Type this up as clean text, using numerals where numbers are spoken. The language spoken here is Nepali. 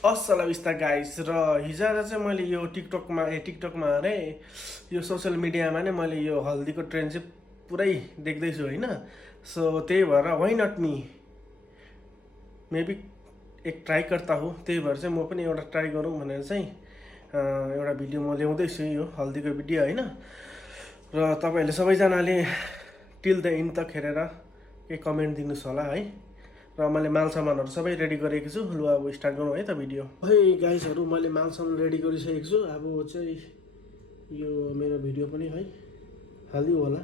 असलविस्ता गाइस र हिजो आज चाहिँ मैले यो टिकटकमा अरे यो सोसियल मिडियामा नै मैले यो हल्दीको ट्रेन्ड चाहिँ पुरै देख्दैछु होइन। सो त्यही भएर वाइ नट मी, मेबी एक ट्राई करता हो, त्यही भएर चाहिँ म पनि एउटा ट्राई गरौँ भनेर चाहिँ एउटा भिडियो म ल्याउँदैछु, यो हल्दीको भिडियो होइन। र तपाईँहरूले सबैजनाले टिल द इन्ड तक हेरेर केही कमेन्ट दिनुहोस् होला है। र मैले माल सामानहरू सबै रेडी गरेको छु। लु अब स्टार्ट गरौँ है त भिडियो। है गाइसहरू, मैले माल सामान रेडी गरिसकेको छु। अब चाहिँ यो मेरो भिडियो पनि है हालिदिउँ होला।